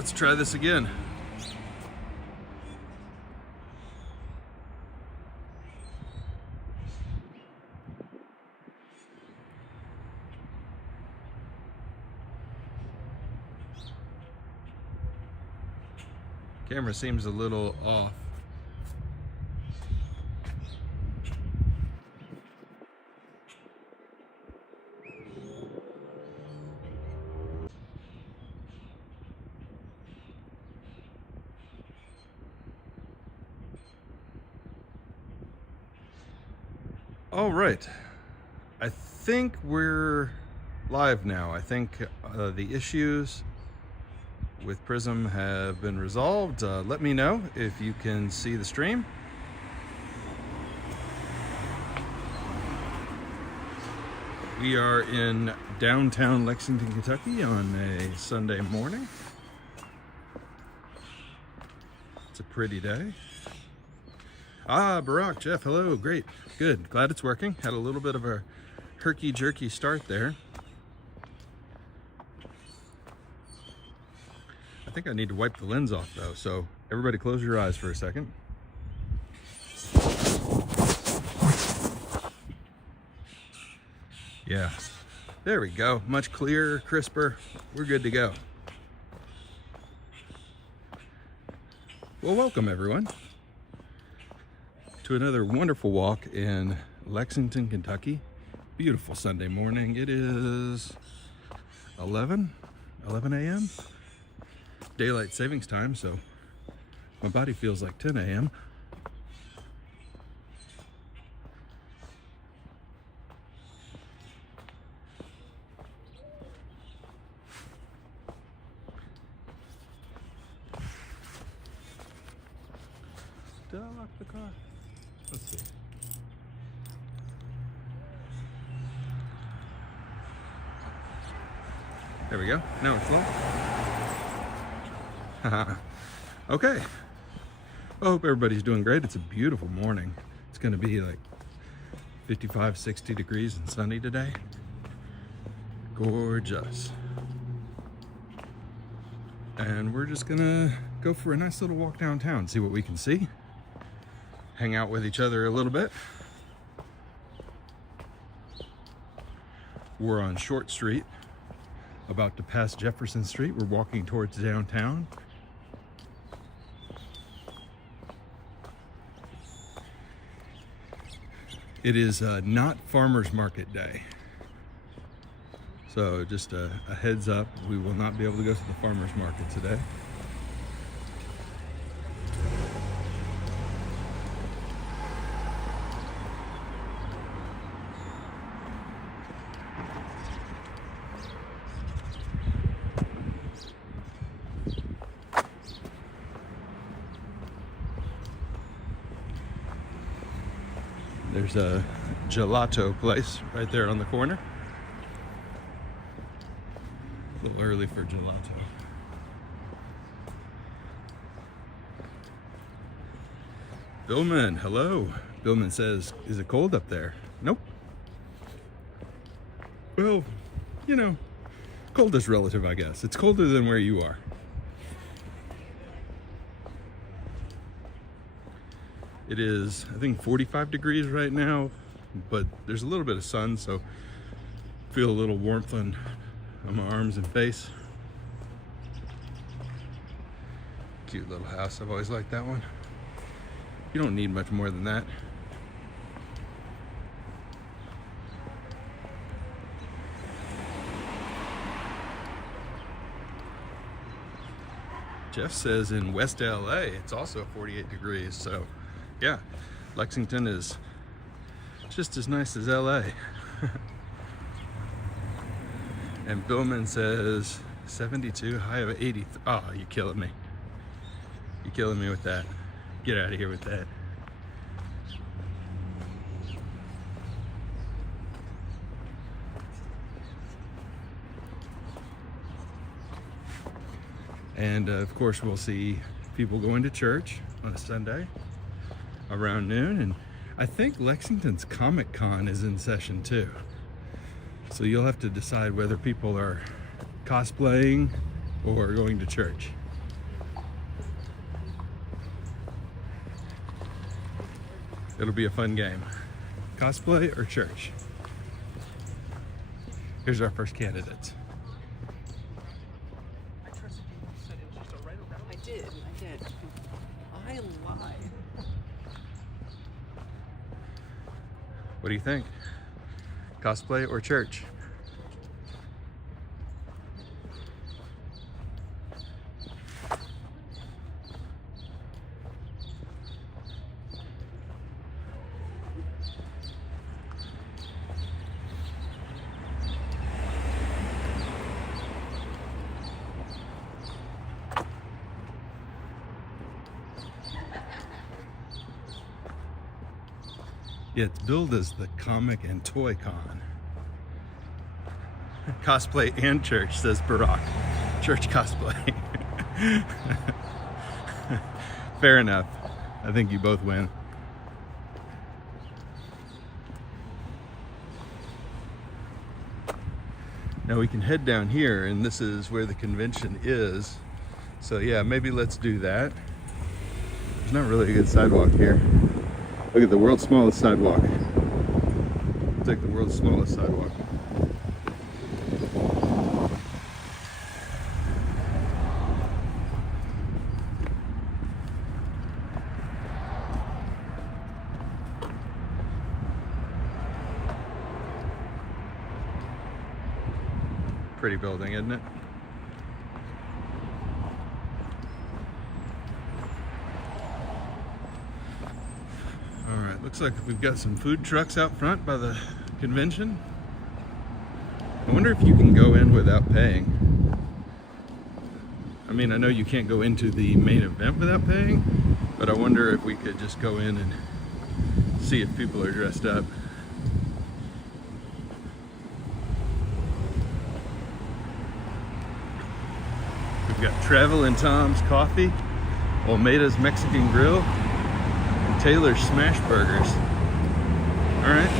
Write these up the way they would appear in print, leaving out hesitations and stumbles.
Let's try this again. Camera seems a little off. All right, I think we're live now. I think the issues with Prism have been resolved. Let me know if you can see the stream. We are in downtown Lexington, Kentucky on a Sunday morning. It's a pretty day. Ah, Barack, Jeff, hello, great, good, glad it's working. Had a little bit of a herky-jerky start there. I think I need to wipe the lens off though, so everybody close your eyes for a second. Yeah, there we go, much clearer, crisper, we're good to go. Well, welcome everyone to another wonderful walk in Lexington, Kentucky. Beautiful Sunday morning. It is 11 a.m. Daylight savings time, so my body feels like 10 a.m. Did I lock the car? Let's see. There we go. Now it's locked. Okay. I hope everybody's doing great. It's a beautiful morning. It's going to be like 55, 60 degrees and sunny today. Gorgeous. And we're just going to go for a nice little walk downtown, see what we can see. Hang out with each other a little bit. We're on Short Street, about to pass Jefferson Street. We're walking towards downtown. It is not farmers market day. So just a heads up, we will not be able to go to the farmers market today. There's a gelato place right there on the corner. A little early for gelato. Billman, hello. Billman says, is it cold up there? Nope. Well, you know, cold is relative, I guess. It's colder than where you are. It is, I think, 45 degrees right now, but there's a little bit of sun, so feel a little warmth on my arms and face. Cute little house. I've always liked that one. You don't need much more than that. Jeff says in West LA, it's also 48 degrees, so yeah, Lexington is just as nice as LA. And Billman says 72, high of 80. Oh, you're killing me. You're killing me with that. Get out of here with that. And of course, we'll see people going to church on a Sunday around noon. And I think Lexington's Comic Con is in session too. So you'll have to decide whether people are cosplaying or going to church. It'll be a fun game. Cosplay or church? Here's our first candidates. I did. I lied. What do you think? Cosplay or church? Yeah, it's billed as the Comic and Toy Con. Cosplay and church, says Barack. Church cosplay. Fair enough. I think you both win. Now we can head down here, and this is where the convention is. So yeah, maybe let's do that. There's not really a good sidewalk here. Look at the world's smallest sidewalk. It's like the world's smallest sidewalk. Pretty building, isn't it? Alright, looks like we've got some food trucks out front by the convention. I wonder if you can go in without paying. I mean, I know you can't go into the main event without paying, but I wonder if we could just go in and see if people are dressed up. We've got Travel and Tom's Coffee, Olmeda's Mexican Grill, and Taylor's Smash Burgers. All right.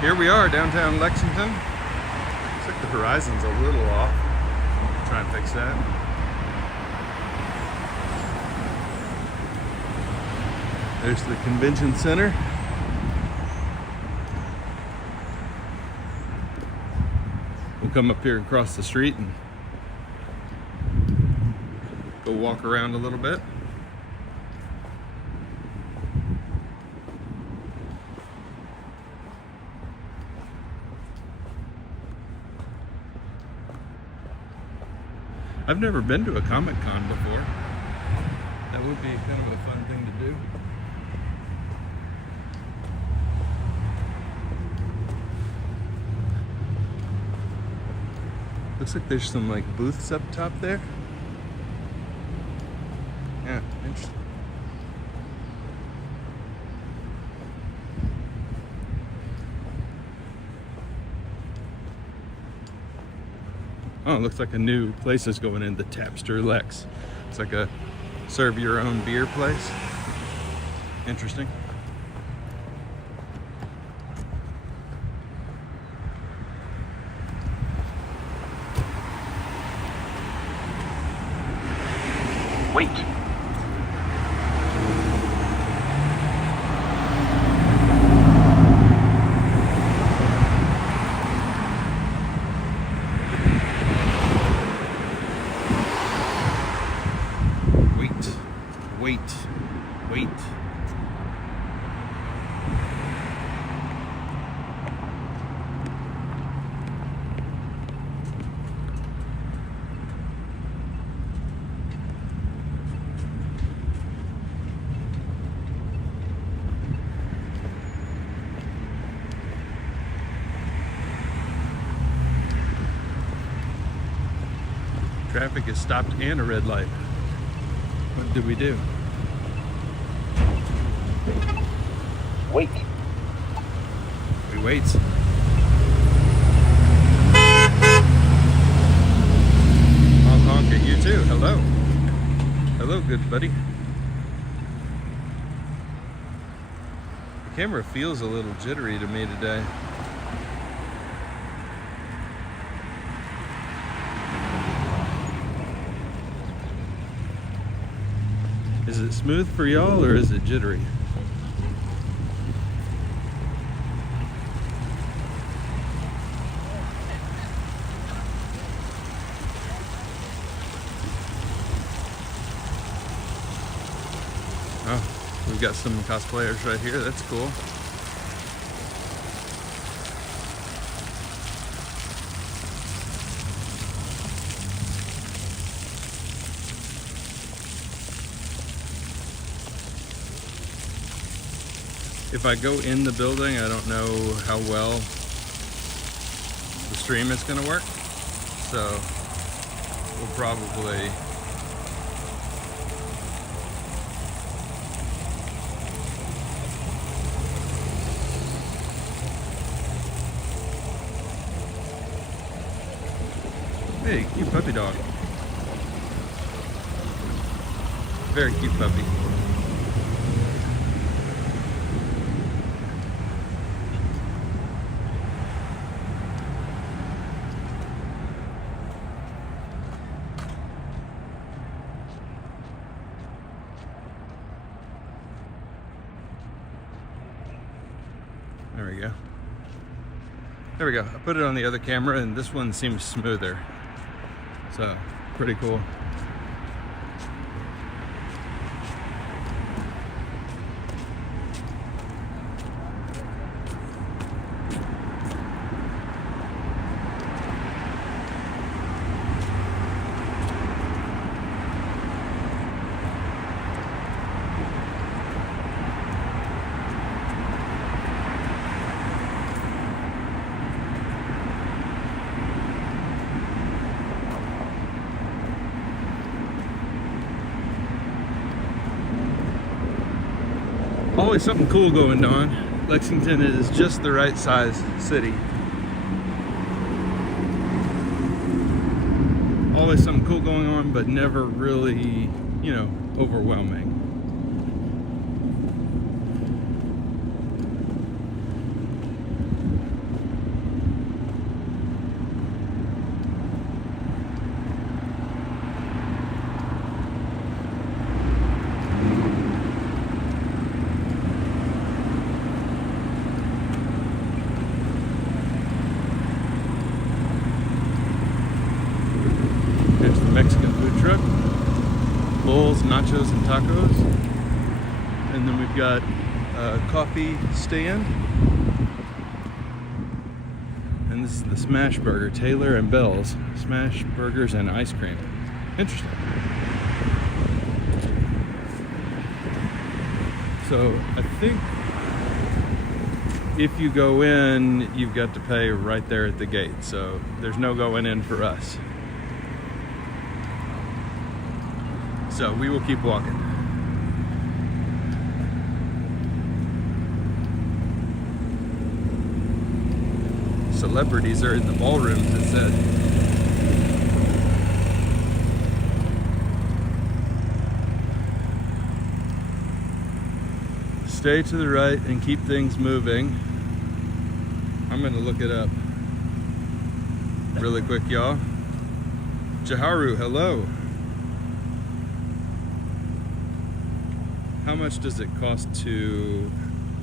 Here we are, downtown Lexington. Looks like the horizon's a little off. Try and fix that. There's the convention center. We'll come up here across the street and go walk around a little bit. I've never been to a Comic Con before. That would be kind of a fun thing to do. Looks like there's some like booths up top there. Yeah, interesting. Oh, it looks like a new place is going in, the Tapster Lex. It's like a serve your own beer place. Interesting. Wait. Wait. Traffic is stopped and a red light. What do we do? Wait. We wait. I'll honk at you too. Hello. Hello, good buddy. The camera feels a little jittery to me today. it smooth for y'all or is it jittery? Oh, we've got some cosplayers right here. That's cool. If I go in the building, I don't know how well the stream is going to work, so we'll probably hey, cute puppy dog. Very cute puppy. There we go. There we go. I put it on the other camera and this one seems smoother. So, pretty cool. Always something cool going on. Lexington is just the right size city. Always something cool going on, but never really, you know, overwhelming. There's the Mexican food truck, bowls, nachos, and tacos. And then we've got a coffee stand. And this is the Smash Burger, Taylor and Bell's. Smash burgers and ice cream. Interesting. So I think if you go in, you've got to pay right there at the gate. So there's no going in for us. So we will keep walking. Celebrities are in the ballrooms, it said. Stay to the right and keep things moving. I'm gonna look it up really quick, y'all. Jaharu, hello. How much does it cost to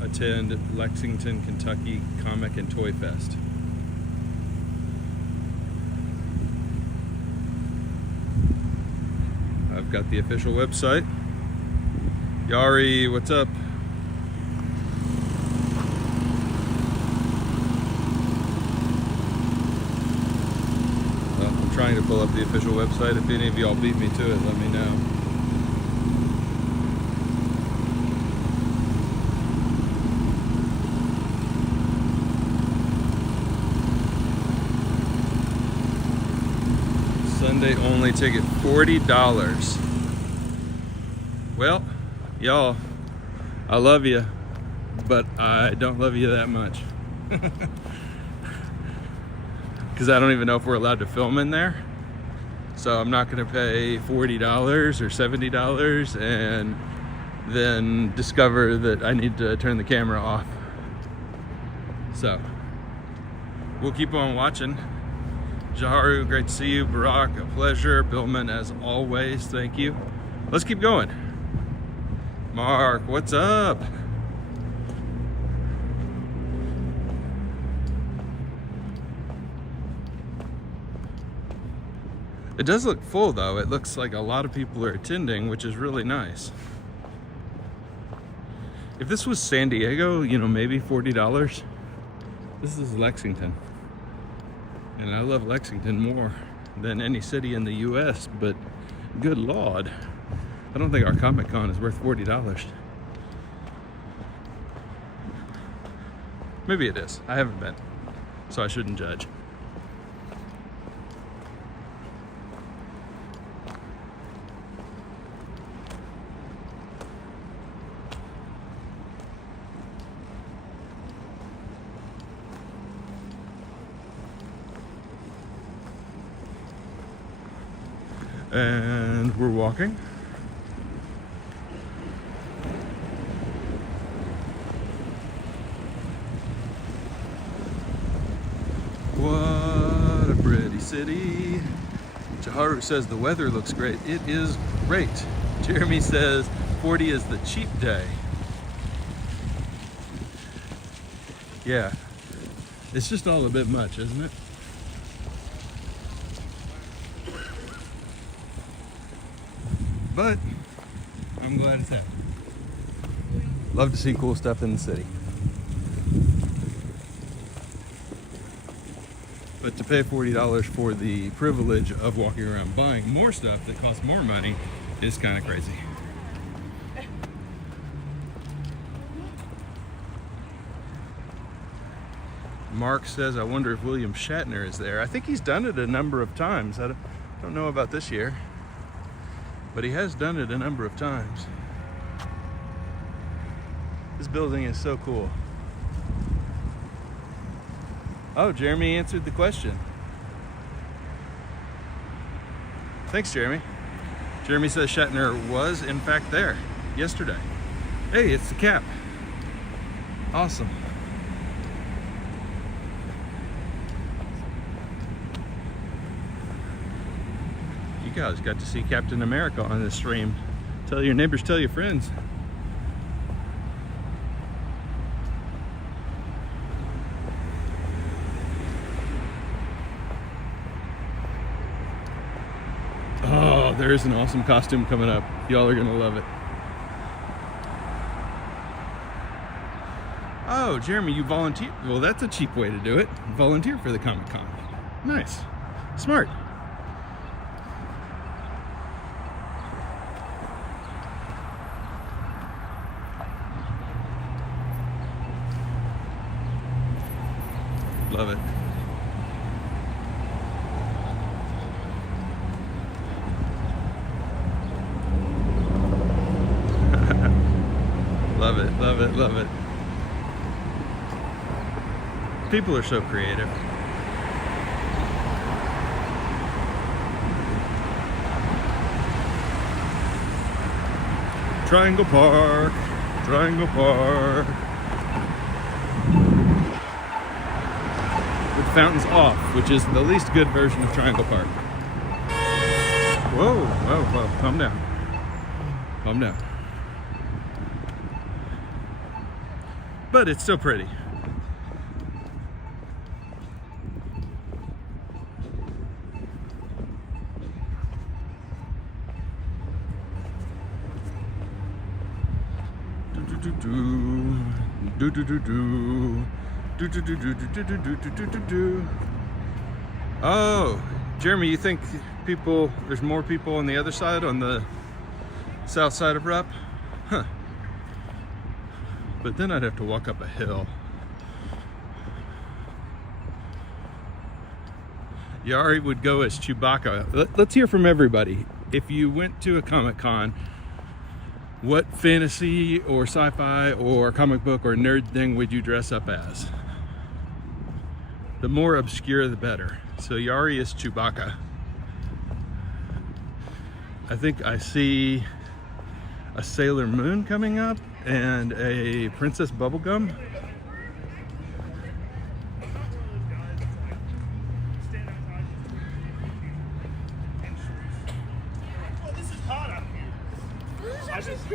attend Lexington, Kentucky Comic and Toy Fest? I've got the official website. Yari, what's up? I'm trying to pull up the official website. If any of y'all beat me to it, let me know. Sunday only ticket, $40. Well, y'all, I love you, but I don't love you that much. Because I don't even know if we're allowed to film in there. So I'm not gonna pay $40 or $70 and then discover that I need to turn the camera off. So we'll keep on watching. Jaharu, great to see you. Barack, a pleasure. Billman, as always, thank you. Let's keep going. Mark, what's up? It does look full though. It looks like a lot of people are attending, which is really nice. If this was San Diego, you know, maybe $40. This is Lexington. And I love Lexington more than any city in the US, but good Lord, I don't think our Comic Con is worth $40. Maybe it is. I haven't been, so I shouldn't judge. And we're walking. What a pretty city. Jaharu says the weather looks great. It is great. Jeremy says 40 is the cheap day. Yeah, it's just all a bit much, isn't it? But I'm glad it's happening. Love to see cool stuff in the city. But to pay $40 for the privilege of walking around buying more stuff that costs more money is kind of crazy. Mark says, I wonder if William Shatner is there. I think he's done it a number of times. I don't know about this year, but he has done it a number of times. This building is so cool. Oh, Jeremy answered the question. Thanks, Jeremy. Jeremy says Shatner was, in fact, there yesterday. Hey, it's the cap. Awesome. You guys got to see Captain America on this stream. Tell your neighbors, tell your friends. Oh, there's an awesome costume coming up. Y'all are gonna love it. Oh, Jeremy, you volunteer. Well, that's a cheap way to do it. Volunteer for the Comic Con. Nice. Smart. Love it. Love it, love it, love it. People are so creative. Triangle Park, Triangle Park. With fountains off, which is the least good version of Triangle Park. Whoa, whoa, whoa, calm down. Calm down. But it's still pretty. Oh, Jeremy, you think there's more people on the other side, on the south side of Rupp? Huh. But then I'd have to walk up a hill. Yari would go as Chewbacca. Let's hear from everybody. If you went to a Comic Con, what fantasy or sci-fi or comic book or nerd thing would you dress up as? The more obscure, the better. So Yari is Chewbacca. I think I see a Sailor Moon coming up and a Princess Bubblegum.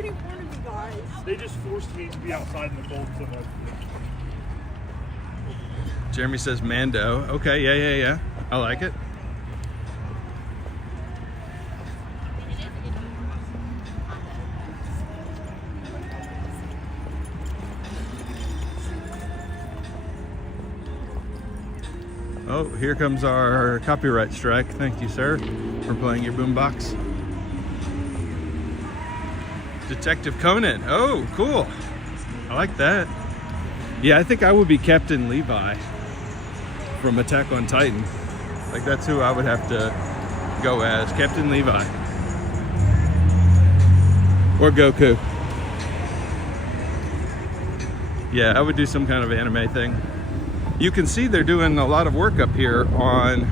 pretty warm, you guys. They just forced me to be outside in the cold so much. Jeremy says Mando. Okay, yeah. I like it. Oh, here comes our copyright strike. Thank you, sir, for playing your boombox. Detective Conan. Oh, cool. I like that. Yeah, I think I would be Captain Levi from Attack on Titan. Like, that's who I would have to go as, Captain Levi. Or Goku. Yeah, I would do some kind of anime thing. You can see they're doing a lot of work up here on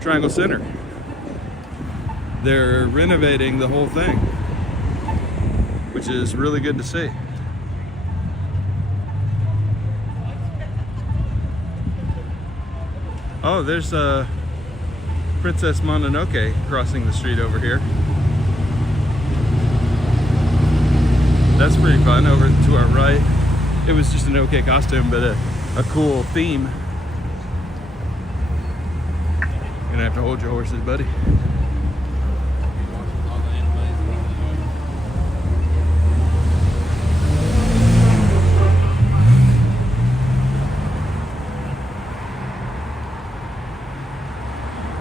Triangle Center. They're renovating the whole thing, which is really good to see. Oh, there's Princess Mononoke crossing the street over here. That's pretty fun. Over to our right, it was just an okay costume, but a cool theme. Gonna have to hold your horses, buddy.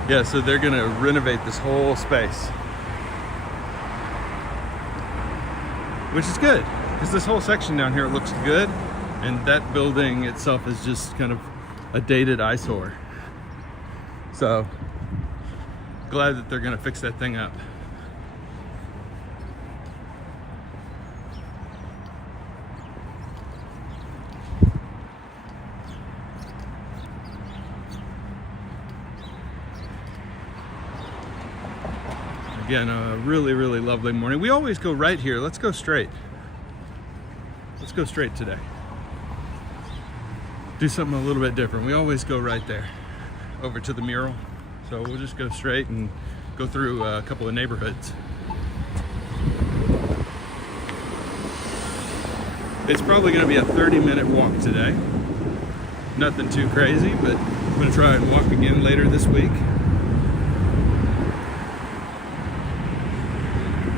Yeah, so they're gonna renovate this whole space, which is good because this whole section down here looks good, and that building itself is just kind of a dated eyesore. So glad that they're gonna fix that thing up. Again, a really, really lovely morning. We always go right here. Let's go straight. Let's go straight today. Do something a little bit different. We always go right there, over to the mural. So we'll just go straight and go through a couple of neighborhoods. It's probably gonna be a 30-minute walk today. Nothing too crazy, but I'm gonna try and walk again later this week.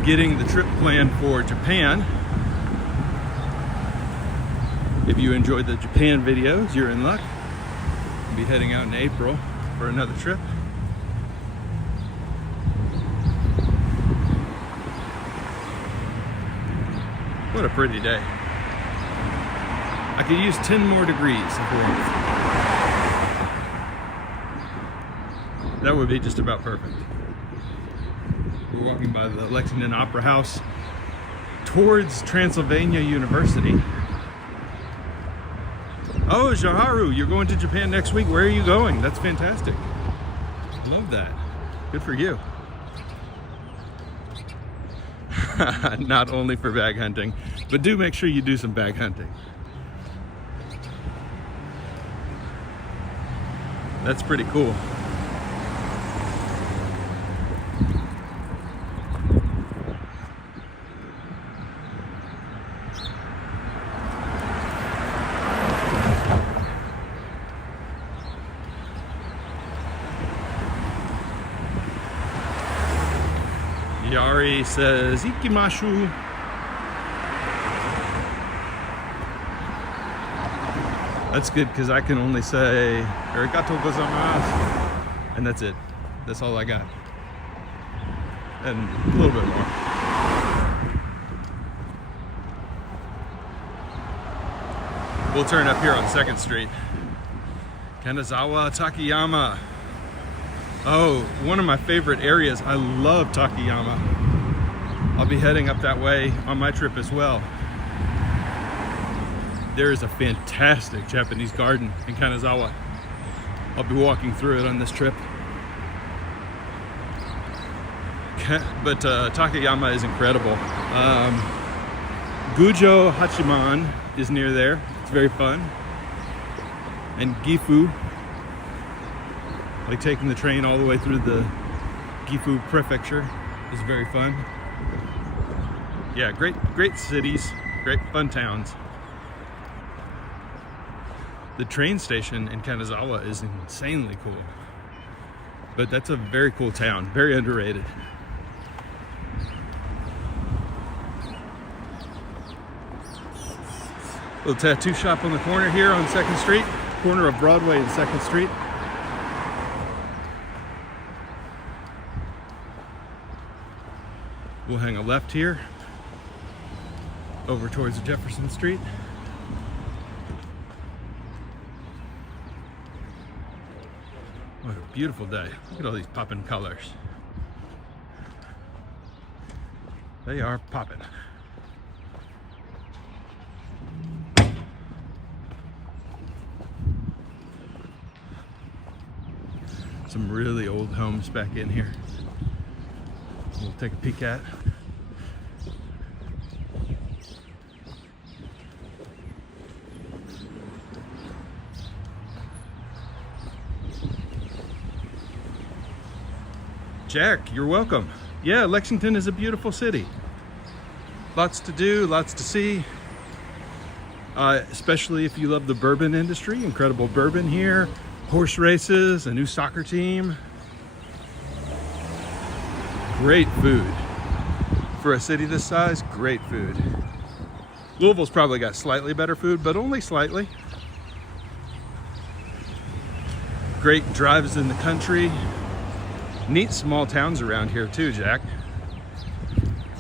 Getting the trip planned for Japan. If you enjoyed the Japan videos, you're in luck. I'll be heading out in April for another trip. What a pretty day. I could use 10 more degrees of warmth. That would be just about perfect. We're walking by the Lexington Opera House towards Transylvania University. Oh, Jaharu, you're going to Japan next week. Where are you going? That's fantastic. Love that. Good for you. Not only for bag hunting, but do make sure you do some bag hunting. That's pretty cool. Yari says, Ikimashu. That's good because I can only say arigatou gozaimasu, and that's it. That's all I got. And a little bit more. We'll turn up here on 2nd Street. Kanazawa Takayama. Oh, one of my favorite areas. I love Takayama. I'll be heading up that way on my trip as well. There is a fantastic Japanese garden in Kanazawa. I'll be walking through it on this trip. But Takayama is incredible. Gujo Hachiman is near there. It's very fun. And Gifu, like taking the train all the way through the Gifu prefecture, is very fun. yeah, great cities, great fun towns. The train station in Kanazawa is insanely cool. But that's a very cool town, very underrated. Little tattoo shop on the corner here on 2nd Street, corner of Broadway and 2nd Street. We'll hang a left here, over towards Jefferson Street. What a beautiful day. Look at all these popping colors. They are popping. Some really old homes back in here. We'll take a peek at. Jack, you're welcome. Yeah, Lexington is a beautiful city. Lots to do, lots to see. Especially if you love the bourbon industry. Incredible bourbon here. Horse races, a new soccer team. Great food. For a city this size, great food. Louisville's probably got slightly better food, but only slightly. Great drives in the country. Neat small towns around here too, Jack.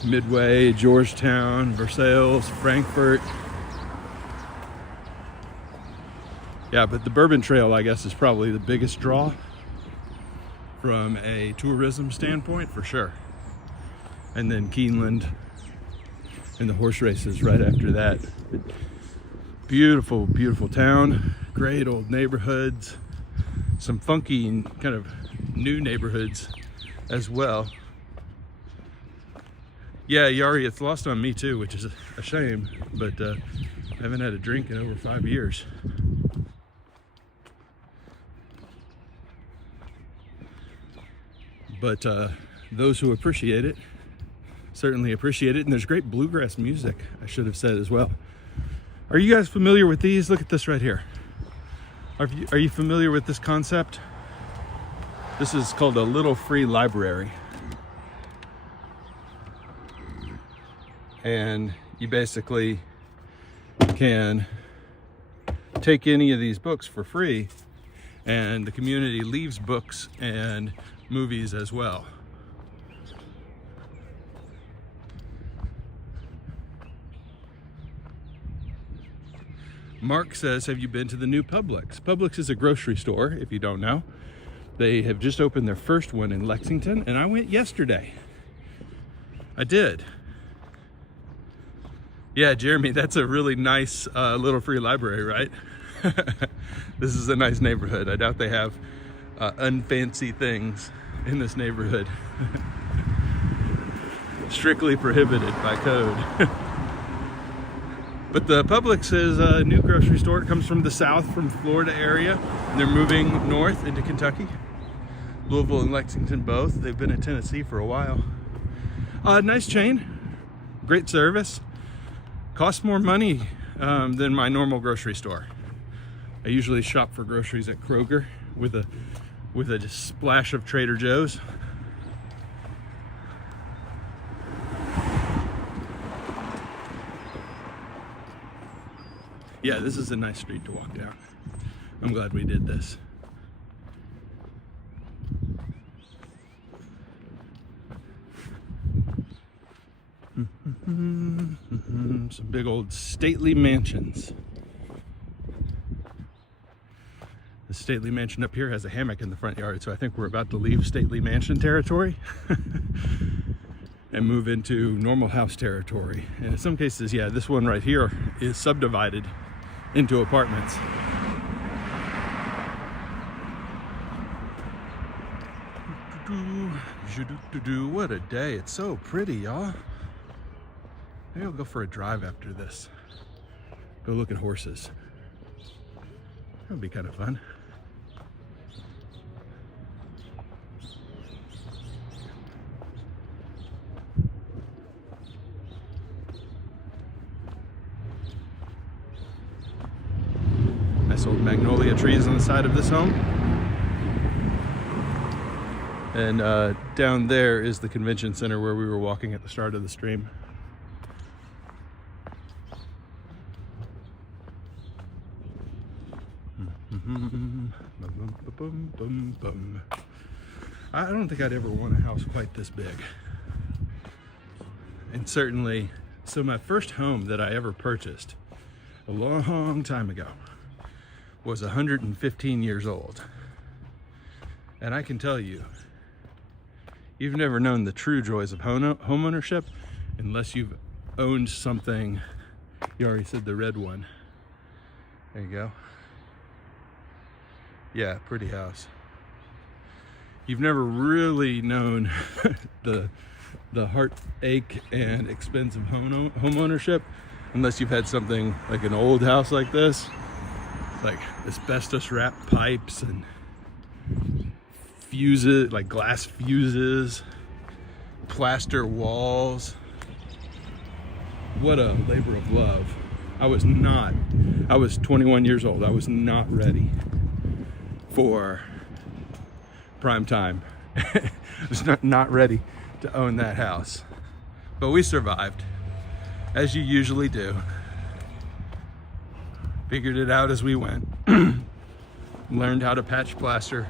Midway, Georgetown, Versailles, Frankfurt. Yeah, but the Bourbon Trail, I guess, is probably the biggest draw from a tourism standpoint, for sure. And then Keeneland and the horse races right after that. Beautiful, beautiful town. Great old neighborhoods. Some funky and kind of new neighborhoods as well. Yeah, Yari, it's lost on me too, which is a shame, but I haven't had a drink in over 5 years. But those who appreciate it certainly appreciate it. And there's great bluegrass music, I should have said as well. Are you guys familiar with these? Look at this right here. Are you familiar with this concept? This is called a little free library. And you basically can take any of these books for free, and the community leaves books and movies as well. Mark says, have you been to the new Publix? Publix is a grocery store, if you don't know. They have just opened their first one in Lexington, and I went yesterday. I did. Yeah, Jeremy, that's a really nice little free library, right? This is a nice neighborhood. I doubt they have unfancy things in this neighborhood. Strictly prohibited by code. But the Publix is a new grocery store. It comes from the south, from Florida area. And they're moving north into Kentucky. Louisville and Lexington both. They've been in Tennessee for a while. Nice chain. Great service. Costs more money than my normal grocery store. I usually shop for groceries at Kroger with a splash of Trader Joe's. Yeah, this is a nice street to walk down. I'm glad we did this. Some big old stately mansions. The stately mansion up here has a hammock in the front yard, so I think we're about to leave stately mansion territory and move into normal house territory. And in some cases, yeah, this one right here is subdivided into apartments. What a day. It's so pretty, y'all. Maybe I'll go for a drive after this. Go look at horses. That would be kind of fun. nice old magnolia trees on the side of this home. And down there is the convention center where we were walking at the start of the stream. I don't think I'd ever want a house quite this big. And certainly, so my first home that I ever purchased a long time ago was 115 years old. And I can tell you, you've never known the true joys of home ownership unless you've owned something. You already said the red one. There you go. Yeah, pretty house. You've never really known the heartache and expense of home ownership unless you've had something like an old house like this, like asbestos wrapped pipes and fuses, like glass fuses, plaster walls. What a labor of love. I was 21 years old. I was not ready for prime time. I was not ready to own that house. But we survived, as you usually do. Figured it out as we went. Learned how to patch plaster.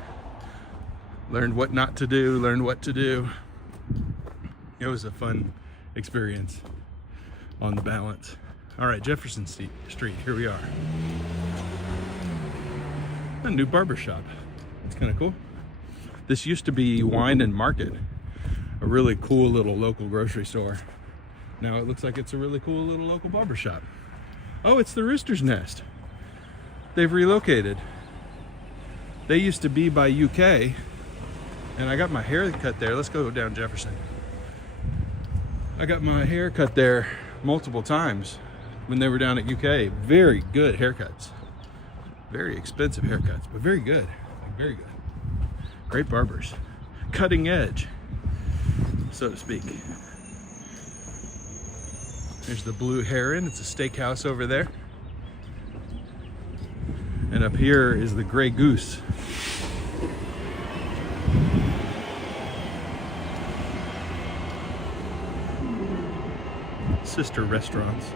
Learned what not to do, learned what to do. It was a fun experience on the balance. All right, Jefferson Street, here we are. A new barber shop. It's kind of cool. This used to be Wine and Market, a really cool little local grocery store. Now it looks like it's a really cool little local barber shop. Oh, it's the Rooster's Nest. They've relocated. They used to be by UK, and I got my hair cut there. Let's go down Jefferson. I got my hair cut there multiple times when they were down at UK. Very good haircuts. Very expensive haircuts, but very good. Like, very good. Great barbers. Cutting edge, so to speak. There's the Blue Heron. It's a steakhouse over there. And up here is the Gray Goose. Sister restaurants.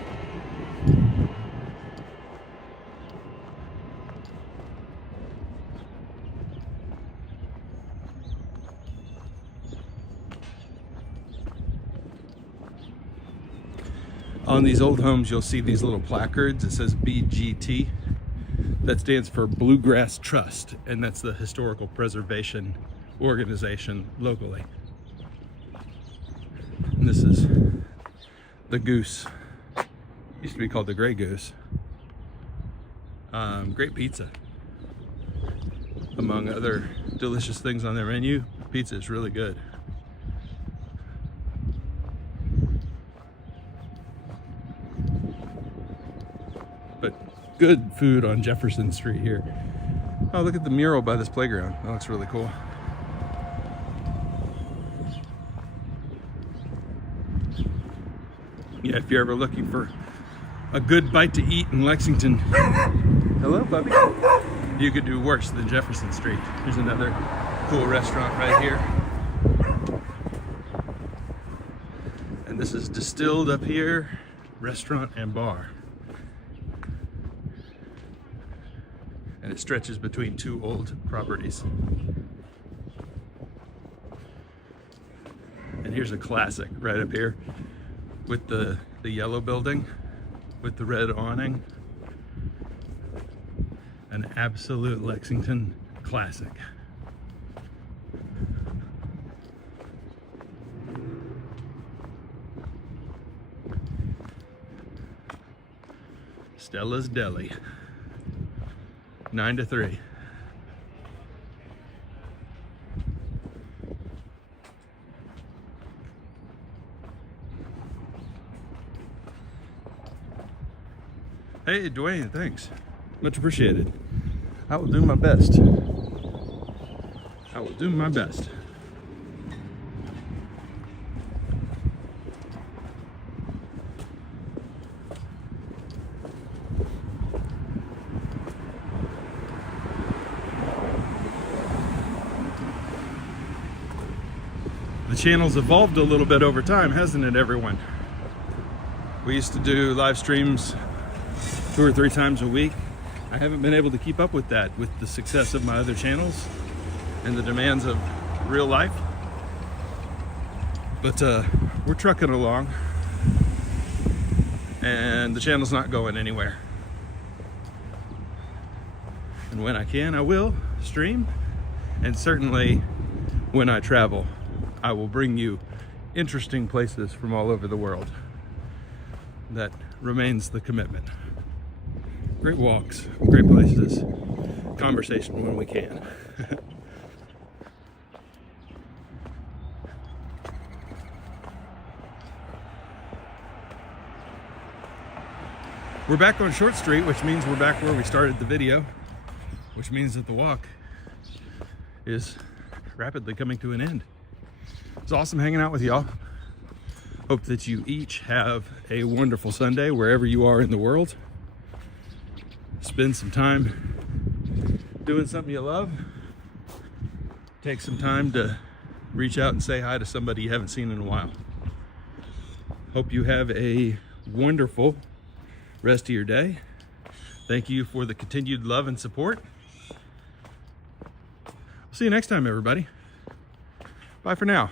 On these old homes, you'll see these little placards. It says BGT. That stands for Bluegrass Trust, and that's the historical preservation organization locally. And this is the Goose. Used to be called the Gray Goose. Great pizza. Among other delicious things on their menu, pizza is really good. But good food on Jefferson Street here. Oh, look at the mural by this playground. That looks really cool. Yeah, if you're ever looking for a good bite to eat in Lexington, hello, puppy, you could do worse than Jefferson Street. There's another cool restaurant right here. And this is Distilled up here, restaurant and bar. And it stretches between two old properties. And here's a classic right up here with the yellow building with the red awning. An absolute Lexington classic. Stella's Deli. 9 to 3. Hey, Dwayne, thanks. Much appreciated. I will do my best. I will do my best. channel's evolved a little bit over time, hasn't it, everyone? We used to do live streams 2 or 3 times a week. I haven't been able to keep up with that with the success of my other channels and the demands of real life. But we're trucking along, and the channel's not going anywhere. And when I can, I will stream, and certainly when I travel, I will bring you interesting places from all over the world. That remains the commitment. Great walks, great places, conversation when we can. We're back on Short Street, which means we're back where we started the video, which means that the walk is rapidly coming to an end. It's awesome hanging out with y'all. Hope that you each have a wonderful Sunday wherever you are in the world. Spend some time doing something you love. Take some time to reach out and say hi to somebody you haven't seen in a while. Hope you have a wonderful rest of your day. Thank you for the continued love and support. See you next time, everybody. Bye for now.